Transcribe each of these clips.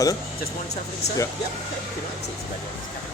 Pardon? Just morning travelling, sir? Yeah. Yep, okay. Good night, seats ready on this cabin.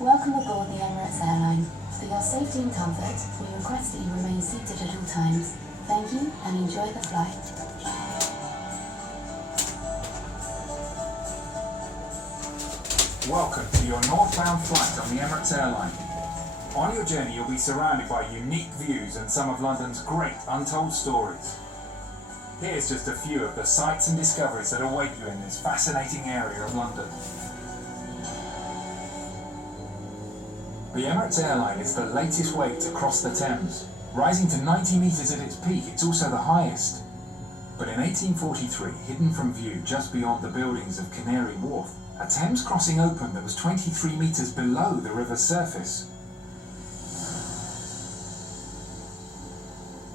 Welcome aboard the Emirates Airline. For your safety and comfort, we request that you remain seated at all times. Thank you and enjoy the flight. Welcome to your northbound flight on the Emirates Airline. On your journey, you'll be surrounded by unique views and some of London's great untold stories. Here's just a few of the sights and discoveries that await you in this fascinating area of London. The Emirates Airline is the latest way to cross the Thames. Rising to 90 metres at its peak, it's also the highest. But in 1843, hidden from view just beyond the buildings of Canary Wharf, a Thames crossing opened that was 23 metres below the river's surface.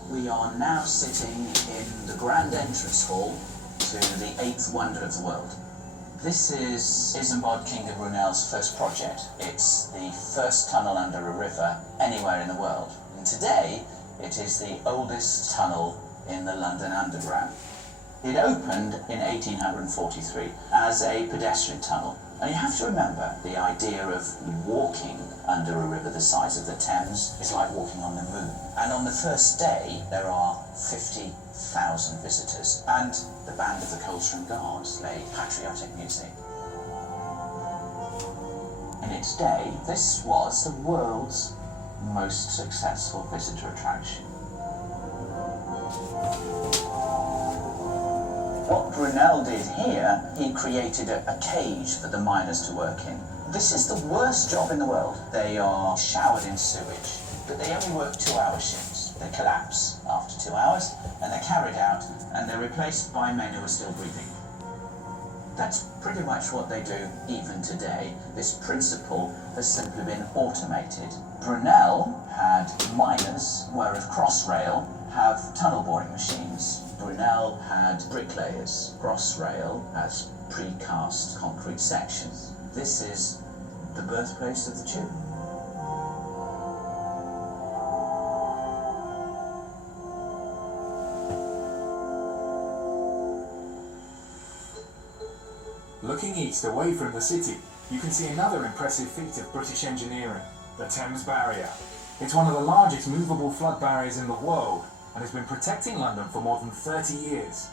We are now sitting in the grand entrance hall to the 8th wonder of the world. This is Isambard King of Brunel's first project. It's the first tunnel under a river anywhere in the world. And today, it is the oldest tunnel in the London Underground. It opened in 1843 as a pedestrian tunnel. And you have to remember, the idea of walking under a river the size of the Thames is like walking on the moon. And on the first day, there are 50,000 visitors, and the band of the Coldstream Guards played patriotic music. In its day, this was the world's most successful visitor attraction. What Brunel did here, he created a cage for the miners to work in. This is the worst job in the world. They are showered in sewage, but they only work 2-hour shifts. They collapse after 2 hours, and they're carried out, and they're replaced by men who are still breathing. That's pretty much what they do even today. This principle has simply been automated. Brunel had miners, whereas Crossrail have tunnel boring machines. Brunel had bricklayers. Crossrail has precast concrete sections. This is the birthplace of the tube. Looking east away from the city, you can see another impressive feat of British engineering, the Thames Barrier. It's one of the largest movable flood barriers in the world and has been protecting London for more than 30 years.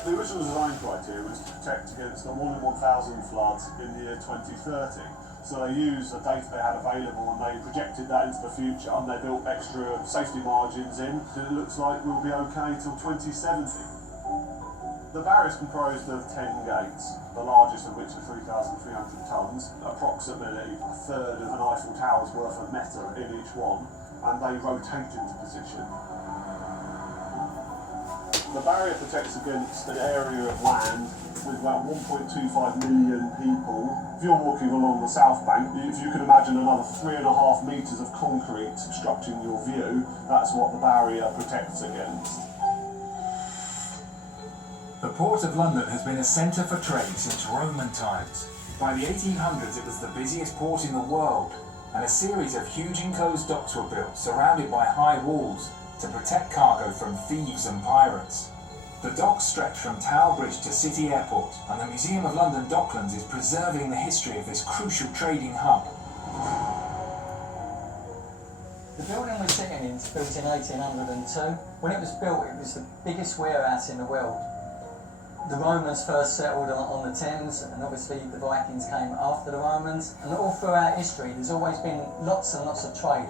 The original design criteria was to protect against a 1 in 1,000 floods in the year 2030. So they used the data they had available and they projected that into the future, and they built extra safety margins in. And it looks like we'll be okay till 2070. The barrier is composed of 10 gates, the largest of which are 3,300 tonnes, approximately a third of an Eiffel Tower's worth of metal in each one, and they rotate into position. The barrier protects against an area of land with about 1.25 million people. If you're walking along the South Bank, if you can imagine another 3.5 metres of concrete obstructing your view, that's what the barrier protects against. The Port of London has been a centre for trade since Roman times. By the 1800s it was the busiest port in the world, and a series of huge enclosed docks were built, surrounded by high walls, to protect cargo from thieves and pirates. The docks stretch from Tower Bridge to City Airport, and the Museum of London Docklands is preserving the history of this crucial trading hub. The building we're sitting in was built in 1802. When it was built, it was the biggest warehouse in the world. The Romans first settled on the Thames, and obviously the Vikings came after the Romans. And all throughout history, there's always been lots and lots of trade.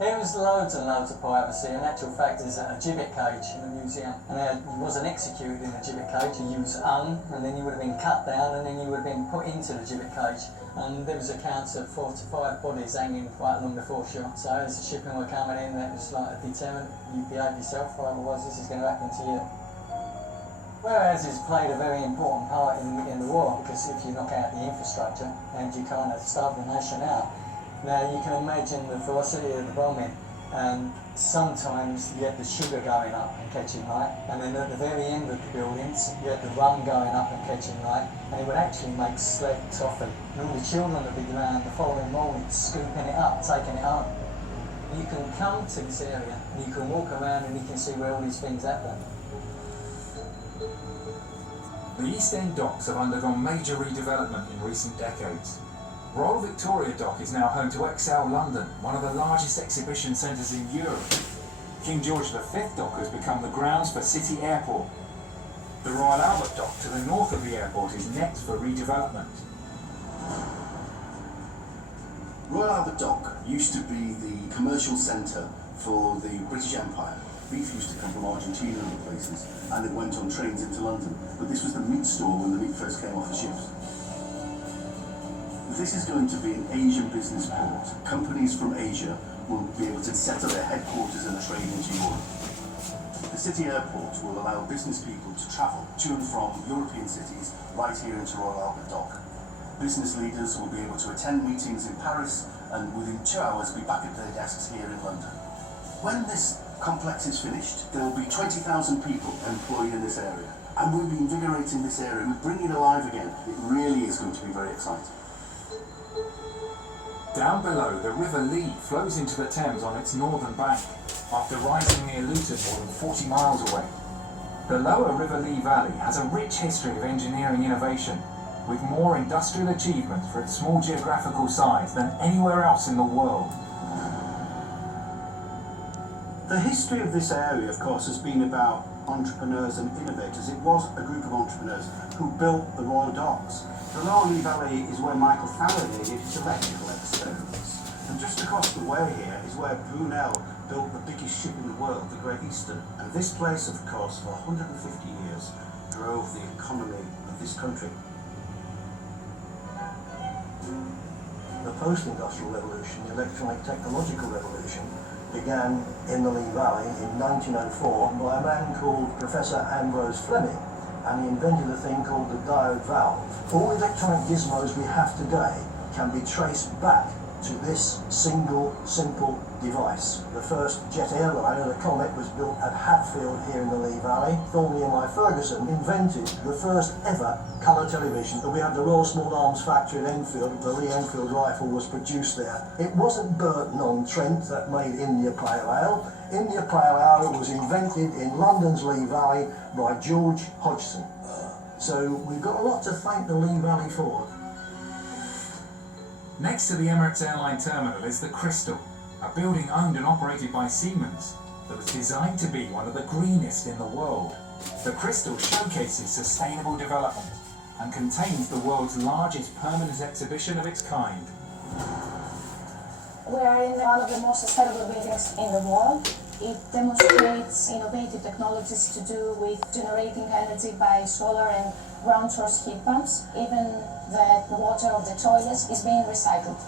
There was loads and loads of privacy. In actual fact, there's a gibbet cage in the museum, and he wasn't executed in a gibbet cage. He was hung, and then he would have been cut down, and then he would have been put into the gibbet cage. And there was accounts of 4 to 5 bodies hanging right along the foreshore. So as the shipping were coming in, that was like a deterrent. You behave yourself, or otherwise this is going to happen to you. Whereas it's played a very important part in the war, because if you knock out the infrastructure, and you kind of starve the nation out. Now you can imagine the ferocity of the bombing, and sometimes you had the sugar going up and catching light, and then at the very end of the buildings you had the rum going up and catching light, and it would actually make sled toffee. And all the children would be around the following morning scooping it up, taking it home. You can come to this area and you can walk around and you can see where all these things happen. The East End docks have undergone major redevelopment in recent decades. Royal Victoria Dock is now home to Excel London, one of the largest exhibition centres in Europe. King George V Dock has become the grounds for City Airport. The Royal Albert Dock to the north of the airport is next for redevelopment. Royal Albert Dock used to be the commercial centre for the British Empire. Beef used to come from Argentina and other places, and it went on trains into London. But this was the meat store when the meat first came off the ships. This is going to be an Asian business port. Companies from Asia will be able to set up their headquarters and trade into Europe. The city airport will allow business people to travel to and from European cities right here into Royal Albert Dock. Business leaders will be able to attend meetings in Paris and within 2 hours be back at their desks here in London. When this complex is finished, there will be 20,000 people employed in this area, and we'll be invigorating this area, we'll bring it alive again. It really is going to be very exciting. Down below, the River Lee flows into the Thames on its northern bank, after rising near Luton more than 40 miles away. The lower River Lee Valley has a rich history of engineering innovation, with more industrial achievements for its small geographical size than anywhere else in the world. The history of this area, of course, has been about entrepreneurs and innovators. It was a group of entrepreneurs who built the Royal Docks. The Lower Lee Valley is where Michael Faraday did his electrical experiments. And just across the way here is where Brunel built the biggest ship in the world, the Great Eastern. And this place, of course, for 150 years, drove the economy of this country. The post-industrial revolution, the electronic technological revolution, began in the Lee Valley in 1904 by a man called Professor Ambrose Fleming, and he invented a thing called the diode valve. All electronic gizmos we have today can be traced back to this single, simple device. The first jet airliner, the Comet, was built at Hatfield here in the Lee Valley. Thornley and Ferguson invented the first ever colour television. We had the Royal Small Arms factory in Enfield. The Lee Enfield rifle was produced there. It wasn't Burton-on-Trent that made India Pale Ale. India Pale Ale was invented in London's Lee Valley by George Hodgson. So we've got a lot to thank the Lee Valley for. Next to the Emirates Airline Terminal is the Crystal, a building owned and operated by Siemens that was designed to be one of the greenest in the world. The Crystal showcases sustainable development and contains the world's largest permanent exhibition of its kind. We are in one of the most sustainable buildings in the world. It demonstrates innovative technologies to do with generating energy by solar and ground source heat pumps. Even the water of the toilets is being recycled.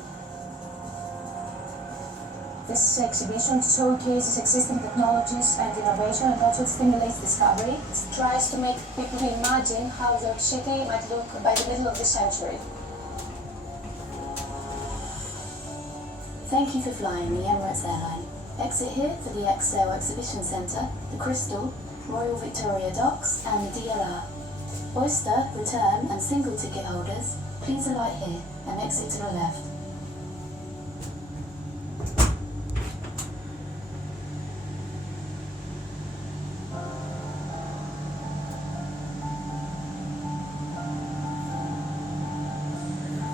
This exhibition showcases existing technologies and innovation, and also stimulates discovery. It tries to make people imagine how the city might look by the middle of the century. Thank you for flying the Emirates Airline. Exit here for the Excel Exhibition Centre, the Crystal, Royal Victoria Docks and the DLR. Oyster, return and single ticket holders, please alight here and exit to the left.